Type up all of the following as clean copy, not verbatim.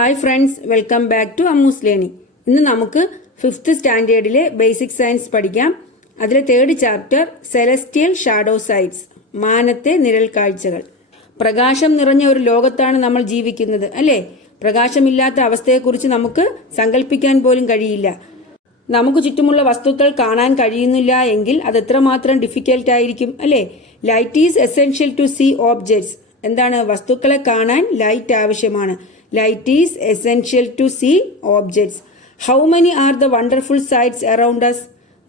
Hi friends, welcome back to Ammu's learning. ഇന്ന് നമുക്ക് 5th സ്റ്റാൻഡേർഡിലെ basic science പഠിക്കാം. അതിലെ 3rd chapter celestial shadow sites, മാനത്തെ നിഴൽ കാഴ്ചകൾ. പ്രകാശം നിറഞ്ഞ ഒരു ലോകത്താണ് നമ്മൾ ജീവിക്കുന്നത്, അല്ലേ? പ്രകാശമില്ലാത്ത അവസ്ഥയെക്കുറിച്ച് നമുക്ക് സങ്കല്പിക്കാൻ പോലും കഴിയില്ല. നമുക്ക് ചുറ്റുമുള്ള വസ്തുക്കൾ കാണാൻ കഴിയുന്നില്ല എങ്കിൽ അത് എത്രമാത്രം ഡിഫിക്കൽട്ട് ആയിരിക്കും, അല്ലേ? Light is essential to see objects. എന്താണ്? വസ്തുക്കളെ കാണാൻ ലൈറ്റ് ആവശ്യമാണ്. Light is essential to see objects. How many are the wonderful sights around us?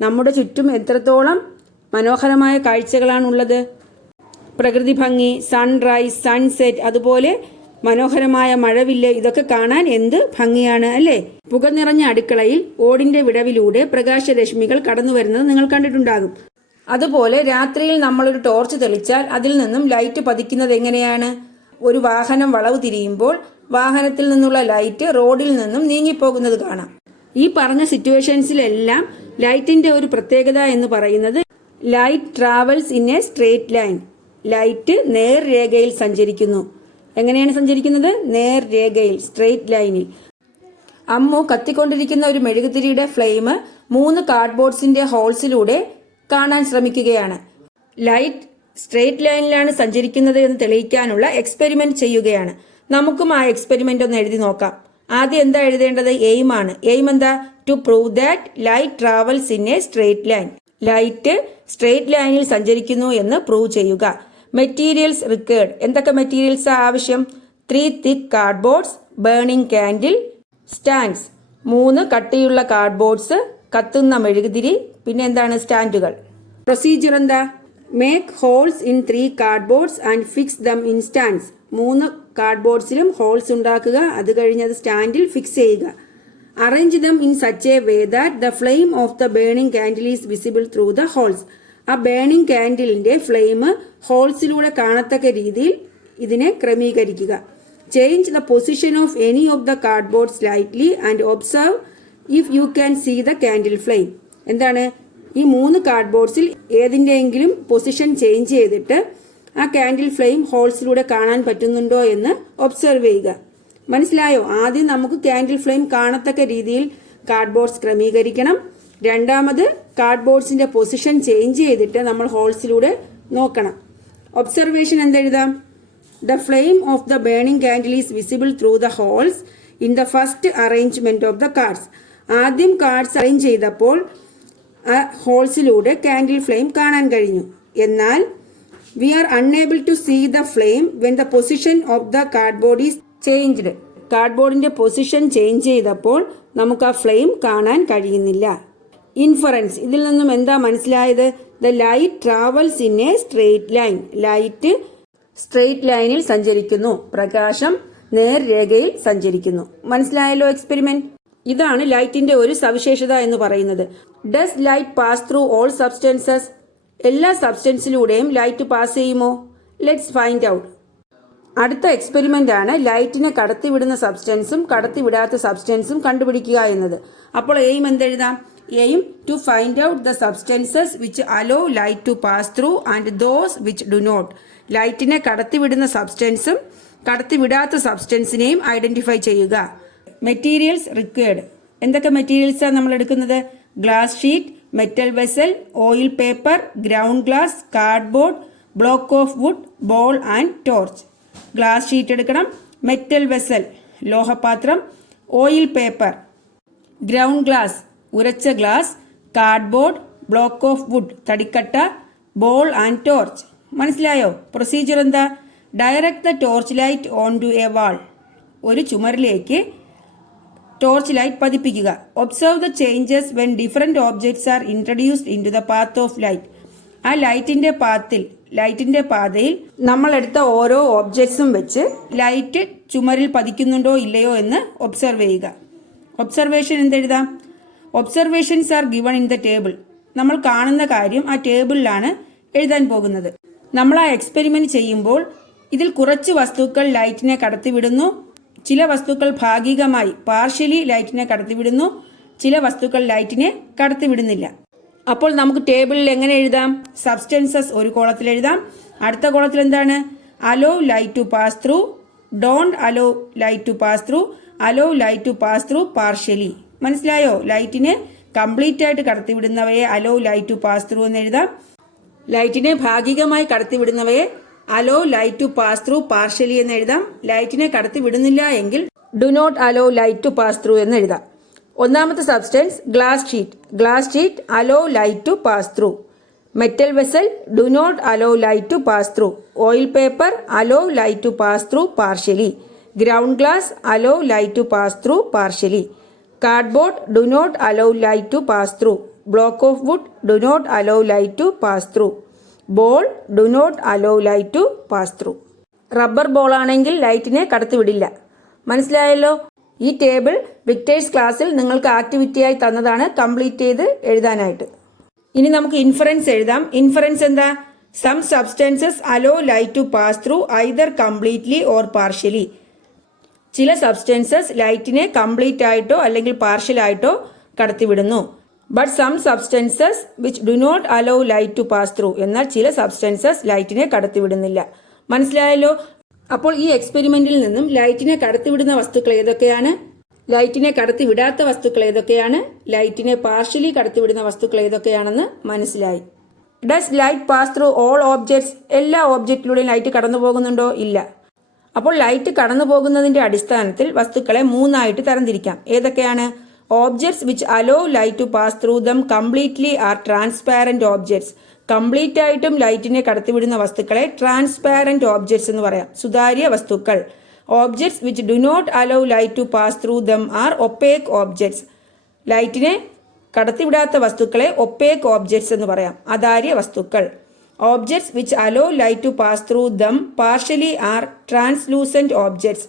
നമ്മുടെ ചുറ്റും എത്രത്തോളം മനോഹരമായ കാഴ്ചകളാണുള്ളത്. പ്രകൃതി ഭംഗി, സൺറൈസ്, സൺസെറ്റ്, അതുപോലെ മനോഹരമായ മഴവില്ല്, ഇതൊക്കെ കാണാൻ എന്ത് ഭംഗിയാണ്, അല്ലേ? പുക നിറഞ്ഞ അടുക്കളയിൽ ഓടിന്റെ വിടവിലൂടെ പ്രകാശരശ്മികൾ കടന്നു വരുന്നത് നിങ്ങൾ കണ്ടിട്ടുണ്ടാകും. അതുപോലെ രാത്രിയിൽ നമ്മളൊരു ടോർച്ച് തെളിച്ചാൽ അതിൽ നിന്നും ലൈറ്റ് പതിക്കുന്നത് എങ്ങനെയാണ്? ഒരു വാഹനം വളവ് തിരിയുമ്പോൾ വാഹനത്തിൽ നിന്നുള്ള ലൈറ്റ് റോഡിൽ നിന്നും നീങ്ങിപ്പോകുന്നത് കാണാം. ഈ പറഞ്ഞ സിറ്റുവേഷൻസിലെല്ലാം ലൈറ്റിന്റെ ഒരു പ്രത്യേകത എന്ന് പറയുന്നത് light travels in a straight line. Light നേർരേഖയിൽ സഞ്ചരിക്കുന്നു. എങ്ങനെയാണ് സഞ്ചരിക്കുന്നത്? നേർരേഖയിൽ, സ്ട്രേറ്റ് ലൈനിൽ. അമ്മു കത്തിക്കൊണ്ടിരിക്കുന്ന ഒരു മെഴുകുതിരിയുടെ ഫ്ലെയിം 3 കാർഡ്ബോർഡ്സിന്റെ ഹോൾസിലൂടെ കാണാൻ ശ്രമിക്കുകയാണ്. ലൈറ്റ് സ്ട്രേറ്റ് ലൈനിലാണ് സഞ്ചരിക്കുന്നത് എന്ന് തെളിയിക്കാനുള്ള എക്സ്പെരിമെന്റ് ചെയ്യുകയാണ്. നമുക്കും ആ എക്സ്പെരിമെന്റ് ഒന്ന് എഴുതി നോക്കാം. ആദ്യം എന്താ എഴുതേണ്ടത്? എയിം ആണ്. എയിം എന്താ? To prove that light travels in a straight line. Light straight ലൈനിൽ സഞ്ചരിക്കുന്നു എന്ന് പ്രൂവ് ചെയ്യുക. Materials required. എന്തൊക്കെ മെറ്റീരിയൽസ് ആവശ്യം? 3 thick cardboards, burning candle, stands. 3 കട്ടിയുള്ള കാർഡ്ബോർഡ്സ്, കത്തുന്ന മെഴുകുതിരി, പിന്നെ എന്താണ്? സ്റ്റാൻഡുകൾ. പ്രൊസീജിയർ എന്താ? Make holes in 3 cardboards and fix them in stands. 3 കാർഡ്ബോർഡ്സിലും ഹോൾസ് ഉണ്ടാക്കുക, അത് കഴിഞ്ഞ് അത് സ്റ്റാൻഡിൽ ഫിക്സ് ചെയ്യുക. Arrange them in such a way that the flame of the burning candle is visible through the holes. ആ ബേണിംഗ് കാൻഡിലിന്റെ ഫ്ലെയിം ഹോൾസിലൂടെ കാണത്തക്ക രീതിയിൽ ഇതിനെ ക്രമീകരിക്കുക. Change the position of any of the cardboard slightly and observe if you can see the candle flame. എന്താണ്? ഈ 3 കാർഡ്ബോർഡ്സിൽ ഏതിൻ്റെയെങ്കിലും position change ചെയ്തിട്ട് ആ കാൻഡിൽ ഫ്ലെയിം ഹോൾസിലൂടെ കാണാൻ പറ്റുന്നുണ്ടോ എന്ന് ഒബ്സർവ് ചെയ്യുക. മനസ്സിലായോ? ആദ്യം നമുക്ക് കാൻഡിൽ ഫ്ലെയിം കാണത്തക്ക രീതിയിൽ കാർഡ്ബോർഡ്സ് ക്രമീകരിക്കണം. രണ്ടാമത് കാർഡ്ബോർഡ്സിന്റെ പൊസിഷൻ ചേഞ്ച് ചെയ്തിട്ട് നമ്മൾ ഹോൾസിലൂടെ നോക്കണം. ഒബ്സർവേഷൻ എന്തെഴുതാം? The flame of the burning candle is visible through the holes in the first arrangement of the cards. ആദ്യം കാർഡ്സ് അറേഞ്ച് ചെയ്തപ്പോൾ ആ ഹോൾസിലൂടെ കാൻഡിൽ ഫ്ലെയിം കാണാൻ കഴിഞ്ഞു. എന്നാൽ we are unable to see the flame when the position of the cardboard is changed. കാർഡ്ബോർഡിന്റെ position change ചെയ്തപ്പോൾ നമുക്ക് ആ ഫ്ലെയിം കാണാൻ കഴിയുന്നില്ല. ഇൻഫറൻസ്. ഇതിൽ നിന്നും എന്താ മനസ്സിലായത്? The light travels in a straight line. Light straight ലൈനിൽ സഞ്ചരിക്കുന്നു. പ്രകാശം നേർരേഖയിൽ സഞ്ചരിക്കുന്നു. മനസ്സിലായല്ലോ എക്സ്പെരിമെന്റ്? ഇതാണ് ലൈറ്റിന്റെ ഒരു സവിശേഷത എന്ന് പറയുന്നത്. Does light pass through all substances? എല്ലാ സബ്സ്റ്റൻസിലൂടെയും ലൈറ്റ് പാസ് ചെയ്യുമോ? Let's find out. അടുത്ത എക്സ്പെരിമെന്റ് ആണ് ലൈറ്റിനെ കടത്തിവിടുന്ന സബ്സ്റ്റൻസും കടത്തിവിടാത്ത സബ്സ്റ്റൻസും കണ്ടുപിടിക്കുക എന്നത്. അപ്പോൾ എയിം എന്തെഴുതാം? Aim to find out the substances which allow light to pass through and those which do not. ലൈറ്റിനെ കടത്തിവിടുന്ന സബ്സ്റ്റൻസും കടത്തിവിടാത്ത സബ്സ്റ്റൻസിനെയും ഐഡന്റിഫൈ ചെയ്യുക. Materials required. എന്തൊക്കെ മെറ്റീരിയൽസാണ് നമ്മൾ എടുക്കുന്നത്? Glass sheet, metal vessel, oil paper, ground glass, cardboard, block of wood, ball and torch. Glass sheet എടുക്കണം, മെറ്റൽ വെസൽ ലോഹപാത്രം, ഓയിൽ പേപ്പർ, ഗ്രൗണ്ട് ഗ്ലാസ് ഉരച്ച glass, cardboard, block of wood തടിക്കട്ട, ball and torch. മനസ്സിലായോ? Procedure എന്താ? Direct the torch light on to a wall. ഒരു ചുമരിലേക്ക് torch light പതിപ്പിക്കുക. Observe the changes when different objects are introduced into the path of light. ആ ലൈറ്റിന്റെ പാതയിൽ നമ്മൾ എടുത്ത ഓരോ ഓബ്ജെക്ട്സും വെച്ച് ലൈറ്റ് ചുമരിൽ പതിക്കുന്നുണ്ടോ ഇല്ലയോ എന്ന് ഒബ്സർവ് ചെയ്യുക. ഒബ്സർവേഷൻ എന്തെഴുതാം? Observations are given in the table. നമ്മൾ കാണുന്ന കാര്യം ആ ടേബിളിലാണ് എഴുതാൻ പോകുന്നത്. നമ്മൾ ആ എക്സ്പെരിമെന്റ് ചെയ്യുമ്പോൾ ഇതിൽ കുറച്ച് വസ്തുക്കൾ ലൈറ്റിനെ കടത്തിവിടുന്നു, ചില വസ്തുക്കൾ ഭാഗികമായി പാർഷ്യലി ലൈറ്റിനെ കടത്തിവിടുന്നു, ചില വസ്തുക്കൾ ലൈറ്റിനെ കടത്തിവിടുന്നില്ല. അപ്പോൾ നമുക്ക് ടേബിളിൽ എങ്ങനെ എഴുതാം? സബ്സ്റ്റൻസസ് ഒരു കോളത്തിൽ എഴുതാം. അടുത്ത കോളത്തിൽ എന്താണ്? Allow light to pass through don't allow light to pass through, allow light to pass through partially. മനസ്സിലായോ? ലൈറ്റിനെ കംപ്ലീറ്റ് ആയിട്ട് കടത്തിവിടുന്നവയെ allow light to pass through എന്ന് എഴുതാം. ലൈറ്റിനെ ഭാഗികമായി കടത്തിവിടുന്നവയെ allow light to pass through partially എന്ന് എഴുതാം. ലൈറ്റിനെ കടത്തിവിടുന്നില്ല എങ്കിൽ do not allow light to pass through എന്ന് എഴുതാം. ഒന്നാമത്തെ substance glass sheet. Glass sheet allow light to pass through. Metal vessel do not allow light to pass through. Oil paper allow light to pass through partially. Ground glass allow light to pass through partially. Cardboard do not allow light to pass through. Block of wood do not allow light to pass through. Ball do not allow light to pass through. Rubber ball ആണെങ്കിൽ ലൈറ്റിനെ കടത്തിവിടില്ല. മനസ്സിലായല്ലോ? ഈ table Victers ക്ലാസ്സിൽ നിങ്ങൾക്ക് ആക്ടിവിറ്റിയായി തന്നതാണ്, complete ചെയ്ത് എഴുതാനായിട്ട്. ഇനി നമുക്ക് ഇൻഫറൻസ് എഴുതാം. ഇൻഫറൻസ് എന്താ? Some substances allow light to pass through either completely or partially. ചില സബ്സ്റ്റൻസസ് ലൈറ്റിനെ കംപ്ലീറ്റ് ആയിട്ടോ അല്ലെങ്കിൽ പാർഷ്യൽ ആയിട്ടോ കടത്തിവിടുന്നു. But some substances which do not allow light to pass through. എന്നാൽ ചില സബ്സ്റ്റൻസസ് ലൈറ്റിനെ കടത്തിവിടുന്നില്ല. മനസ്സിലായല്ലോ? അപ്പോൾ ഈ എക്സ്പെരിമെന്റിൽ നിന്നും ലൈറ്റിനെ കടത്തിവിടുന്ന വസ്തുക്കൾ ഏതൊക്കെയാണ്, ലൈറ്റിനെ കടത്തിവിടാത്ത വസ്തുക്കൾ ഏതൊക്കെയാണ്, ലൈറ്റിനെ പാർഷ്യലി കടത്തിവിടുന്ന വസ്തുക്കൾ ഏതൊക്കെയാണെന്ന് മനസ്സിലായി. Does light pass through all objects. എല്ലാ ഓബ്ജക്റ്റിലൂടെയും ലൈറ്റ് കടന്നു പോകുന്നുണ്ടോ? ഇല്ല. അപ്പോൾ ലൈറ്റ് കടന്നു പോകുന്നതിന്റെ അടിസ്ഥാനത്തിൽ വസ്തുക്കളെ മൂന്നായിട്ട് തരംതിരിക്കാം. ഏതൊക്കെയാണ്? Objects which allow light to pass through them completely are transparent objects. Complete ആയിട്ടും ലൈറ്റിനെ കടത്തിവിടുന്ന വസ്തുക്കളെ ട്രാൻസ്പാരന്റ് ഓബ്ജക്ട്സ് എന്ന് പറയാം, സുതാര്യ വസ്തുക്കൾ. Objects which do not allow light to pass through them are opaque objects. ലൈറ്റിനെ കടത്തിവിടാത്ത വസ്തുക്കളെ ഒപ്പേക്ക് ഓബ്ജക്ട്സ് എന്ന് പറയാം, അതാര്യ വസ്തുക്കൾ. Objects which allow light to pass through them partially are translucent objects.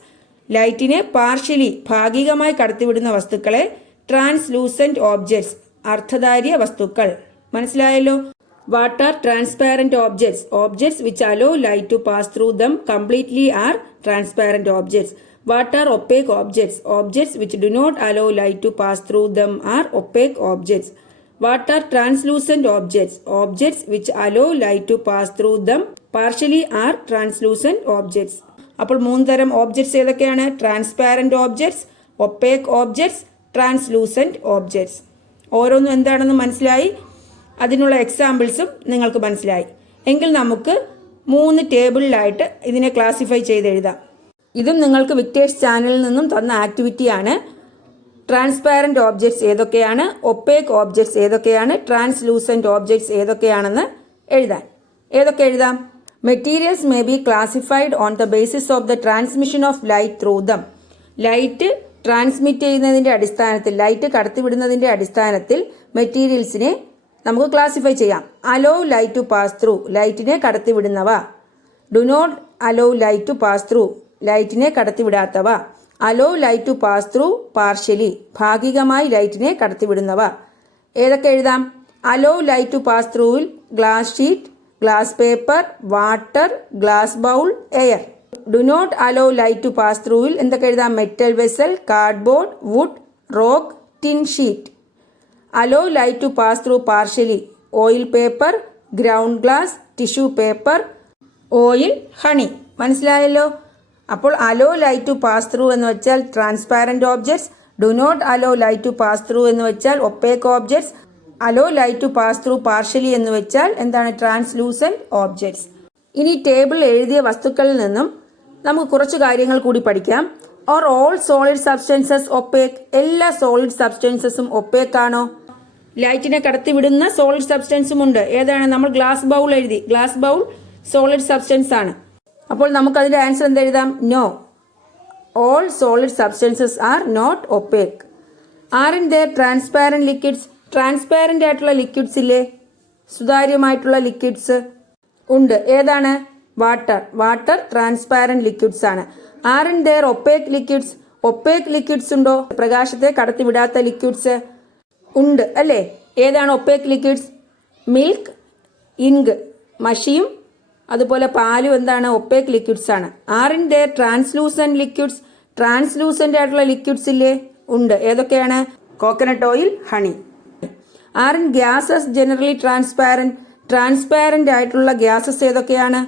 ലൈറ്റിനെ പാർഷ്യലി ഭാഗികമായി കടത്തിവിടുന്ന വസ്തുക്കളെ ട്രാൻസ്ലൂസന്റ് ഓബ്ജക്ട്സ്, അർദ്ധധാര്യ വസ്തുക്കൾ. മനസ്സിലായല്ലോ? What are transparent objects? Objects which allow light to pass through them completely are transparent objects. What are opaque objects? Objects which do not allow light to pass through them are opaque objects. What are translucent objects? Objects which allow light to pass through them partially are translucent objects. അപ്പോൾ മൂന്ന് തരം objects ഏതൊക്കെയാണ്? Transparent objects, opaque objects, translucent objects. ഓരോന്നും എന്താണെന്ന് മനസ്സിലായി. അതിനുള്ള എക്സാമ്പിൾസും നിങ്ങൾക്ക് മനസ്സിലായി. എങ്കിൽ നമുക്ക് 3 ടേബിളിലായിട്ട് ഇതിനെ ക്ലാസിഫൈ ചെയ്ത് എഴുതാം. ഇതും നിങ്ങൾക്ക് വിക്ടേഴ്സ് ചാനലിൽ നിന്നും തന്ന ആക്ടിവിറ്റിയാണ്. ട്രാൻസ്പാരന്റ് ഓബ്ജക്ട്സ് ഏതൊക്കെയാണ്, ഒപ്പേക്ക് ഓബ്ജക്ട്സ് ഏതൊക്കെയാണ്, ട്രാൻസ്ലൂസന്റ് ഓബ്ജക്ട്സ് ഏതൊക്കെയാണെന്ന് എഴുതാൻ. ഏതൊക്കെ എഴുതാം? Materials may be classified on the basis of the transmission of light through them. Light transmit ചെയ്യുന്നതിന്റെ അടിസ്ഥാനത്തിൽ, ലൈറ്റ് കടത്തിവിടുന്നതിന്റെ അടിസ്ഥാനത്തിൽ മെറ്റീരിയൽസിനെ നമുക്ക് ക്ലാസിഫൈ ചെയ്യാം. Allow light to pass through, ലൈറ്റിനെ കടത്തിവിടുന്നവ. Do not allow light to pass through, ലൈറ്റിനെ കടത്തിവിടാത്തവ. Allow light to pass through partially, ഭാഗികമായി ലൈറ്റിനെ കടത്തിവിടുന്നവ. ഏതൊക്കെ എഴുതാം? അലോ ലൈറ്റ് ടു പാസ് ത്രൂവിൽ glass sheet, glass paper, water, glass bowl, air. Do not allow light to pass ത്രൂവിൽ എന്തൊക്കെ എഴുതാം? Metal vessel, cardboard, wood, rock, tin sheet. Allow light to pass through partially, oil paper, ground glass, tissue paper, oil, honey. മനസ്സിലായല്ലോ? അപ്പോൾ allow light to pass through എന്ന് വെച്ചാൽ transparent objects, do not allow light to pass through എന്ന് വെച്ചാൽ opaque objects, allow light to pass through partially എന്ന് വെച്ചാൽ എന്താണ്? Translucent objects. ഇനി ടേബിൾ എഴുതിയ വസ്തുക്കളിൽ നിന്നും നമുക്ക് കുറച്ച് കാര്യങ്ങൾ കൂടി പഠിക്കാം. Are all solid substances opaque. എല്ലാ സോളിഡ് സബ്സ്റ്റൻസസും ഒപ്പേക്ക് ആണോ? ലൈറ്റിനെ കടത്തിവിടുന്ന സോളിഡ് സബ്സ്റ്റൻസും ഉണ്ട്. ഏതാണ്? നമ്മൾ ഗ്ലാസ് ബൗൾ എഴുതി. ഗ്ലാസ് ബൗൾ സോളിഡ് സബ്സ്റ്റൻസ് ആണ്. അപ്പോൾ നമുക്ക് അതിന്റെ ആൻസർ എന്തെഴുതാം? No. All solid substances are not opaque. Are in there transparent liquids. Transparent ആയിട്ടുള്ള ലിക്വിഡ്സ് ഇല്ലേ? സുതാര്യമായിട്ടുള്ള ലിക്വിഡ്സ് ഉണ്ട്. ഏതാണ്? വാട്ടർ. വാട്ടർ ട്രാൻസ്പാരന്റ് ലിക്വിഡ്സ് ആണ്. Are in there opaque liquids. Opaque liquids ഉണ്ടോ? പ്രകാശത്തെ കടത്തിവിടാത്ത ലിക്വിഡ്സ് ഉണ്ട് അല്ലേ? ഏതാണ് ഒപ്പേക്ക് ലിക്വിഡ്സ്? മിൽക്ക്, ഇങ്ക്, മഷിയും അതുപോലെ പാലും എന്താണ്? ഒപ്പേക്ക് ലിക്വിഡ്സ് ആണ്. Are in there translucent liquids. Translucent ആയിട്ടുള്ള ലിക്വിഡ്സ് ഇല്ലേ? ഉണ്ട്. ഏതൊക്കെയാണ്? Coconut oil, honey. Are in gases generally transparent. Transparent ആയിട്ടുള്ള ഗ്യാസസ് ഏതൊക്കെയാണ്?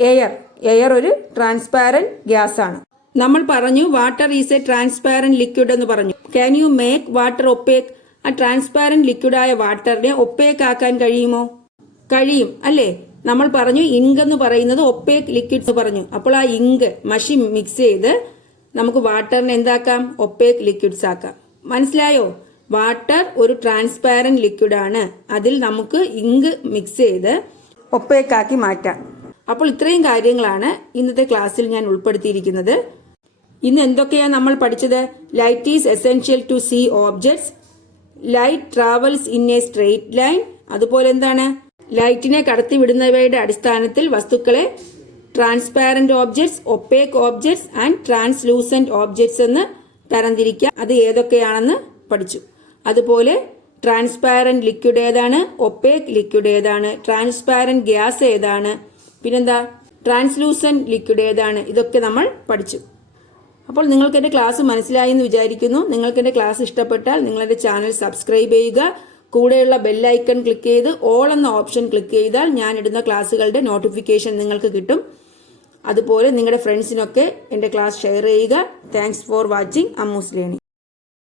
എയർ. എയർ ഒരു ട്രാൻസ്പാരന്റ് ഗ്യാസ് ആണ്. നമ്മൾ പറഞ്ഞു water is A transparent liquid എന്ന് പറഞ്ഞു. Can you make water opaque? ആ ട്രാൻസ്പാരന്റ് ലിക്വിഡായ വാട്ടറിനെ ഒപ്പേക്ക് ആക്കാൻ കഴിയുമോ? കഴിയും അല്ലേ? നമ്മൾ പറഞ്ഞു ഇങ്ക് എന്ന് പറയുന്നത് ഒപ്പേക്ക് ലിക്വിഡ്സ് പറഞ്ഞു. അപ്പോൾ ആ ഇങ്ക് മഷി മിക്സ് ചെയ്ത് നമുക്ക് വാട്ടറിനെ എന്താക്കാം? ഒപ്പേക്ക് ലിക്വിഡ്സ് ആക്കാം. മനസ്സിലായോ? വാട്ടർ ഒരു ട്രാൻസ്പാരന്റ് ലിക്വിഡ് ആണ്. അതിൽ നമുക്ക് ഇങ്ക് മിക്സ് ചെയ്ത് ഒപ്പേക്ക് ആക്കി മാറ്റാം. അപ്പോൾ ഇത്രയും കാര്യങ്ങളാണ് ഇന്നത്തെ ക്ലാസ്സിൽ ഞാൻ ഉൾപ്പെടുത്തിയിരിക്കുന്നത്. ഇന്ന് എന്തൊക്കെയാണ് നമ്മൾ പഠിച്ചത്? Light is essential to see objects, light travels in a straight line, അതുപോലെ എന്താണ്? ലൈറ്റിനെ കടത്തിവിടുന്നവയുടെ അടിസ്ഥാനത്തിൽ വസ്തുക്കളെ transparent objects, opaque objects and translucent objects എന്ന് തരംതിരിക്കാം. അത് ഏതൊക്കെയാണെന്ന് പഠിച്ചു. അതുപോലെ ട്രാൻസ്പാരന്റ് ലിക്വിഡ് ഏതാണ്, ഒപ്പേക്ക് ലിക്വിഡ് ഏതാണ്, ട്രാൻസ്പാരന്റ് ഗ്യാസ് ഏതാണ്, പിന്നെന്താ ട്രാൻസ്ലൂസന്റ് ലിക്വിഡ് ഏതാണ്, ഇതൊക്കെ നമ്മൾ പഠിച്ചു. അപ്പോൾ നിങ്ങൾക്ക് എൻ്റെ ക്ലാസ് മനസ്സിലായി എന്ന് വിചാരിക്കുന്നു. നിങ്ങൾക്ക് എൻ്റെ ക്ലാസ് ഇഷ്ടപ്പെട്ടാൽ നിങ്ങളെൻ്റെ ചാനൽ സബ്സ്ക്രൈബ് ചെയ്യുക. കൂടെയുള്ള ബെല്ലൈക്കൺ ക്ലിക്ക് ചെയ്ത് ഓൾ എന്ന ഓപ്ഷൻ ക്ലിക്ക് ചെയ്താൽ ഞാൻ ഇടുന്ന ക്ലാസ്സുകളുടെ നോട്ടിഫിക്കേഷൻ നിങ്ങൾക്ക് കിട്ടും. അതുപോലെ നിങ്ങളുടെ ഫ്രണ്ട്സിനൊക്കെ എൻ്റെ ക്ലാസ് ഷെയർ ചെയ്യുക. Thanks for watching Ammu's learning.